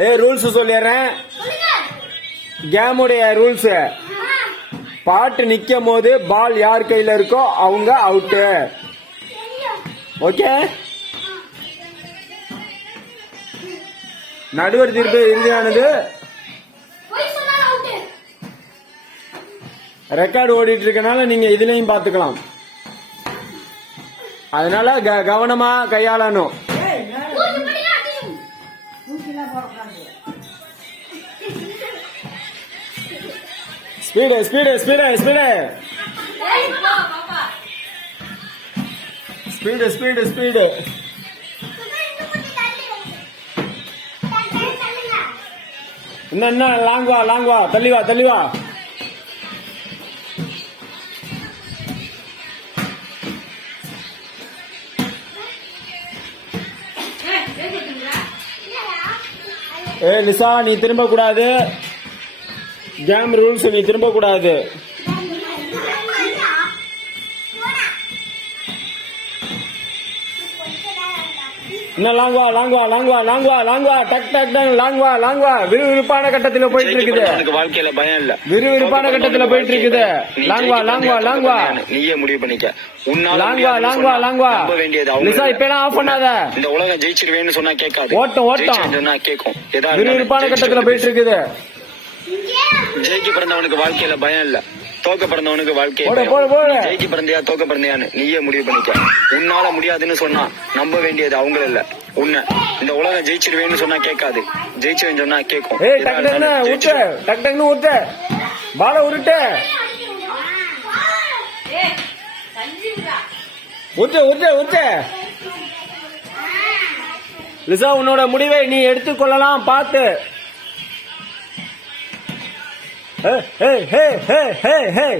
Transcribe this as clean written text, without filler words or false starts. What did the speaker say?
Rules சொல்லிடுறேன். கேமுடைய rules. பாட்டு நிக்கும் போது பால் யார் கையில இருக்கோ அவங்க அவுட்டு. ஓகே. நடுவர் தீர்ப்பு இறுதியானது. ரெக்கார்டு ஓடிட்டு இருக்கனால நீங்க இதுலயும் பாத்துக்கலாம். அதனால கவனமா கையாளணும். Speed speed speed speed speed speed speed. என்ன லாங் வா தள்ளி வா. லிசா நீ திரும்ப கூடாது. கேம் ரூல்ஸ் நீ திரும்ப கூடாது. என்ன லாங் வா டக் லாங் வா. விறுவிறுப்பான கட்டத்துல போயிட்டு இருக்குது. வாழ்க்கையில பயம் இல்ல. விறுவிறுப்பான கட்டத்துல போயிட்டு இருக்குது. லாங் வா. நீயே முடிவு பண்ணிக்க. லாங் வா. லிசா இப்ப ஆஃப் பண்ணாத. இந்த உலகம் ஜெயிச்சிருவேன்னு சொன்னா கேட்காது. ஓட்டம் சொன்னா கேட்கும். விறுவிறுப்பான கட்டத்துல போயிட்டு இருக்குது. ஜெயிக்க பிறந்தவனுக்கு வாழ்க்கையில பயம் இல்ல. தோக்க பிறந்தவனுக்கு வாழ்க்கை. ஜெயிக்க பிறந்தையா தோக்க பிறந்தையான்னு நீயே முடிவு பண்ணிக்க. உன்னால முடியாதுன்னு சொன்னா நம்ப வேண்டியது அவங்க இல்ல உன்ன. இந்த உலகம் ஜெயிச்சிருவேன்னு சொன்னா கேட்காது. ஜெயிச்சிருவேன்னு சொன்னா கேட்கும். ஊட்டு பால உருட்டு. ஊட்டு. லிசா உன்னோட முடிவை நீ எடுத்துக்கொள்ளலாம். பார்த்து. Hey!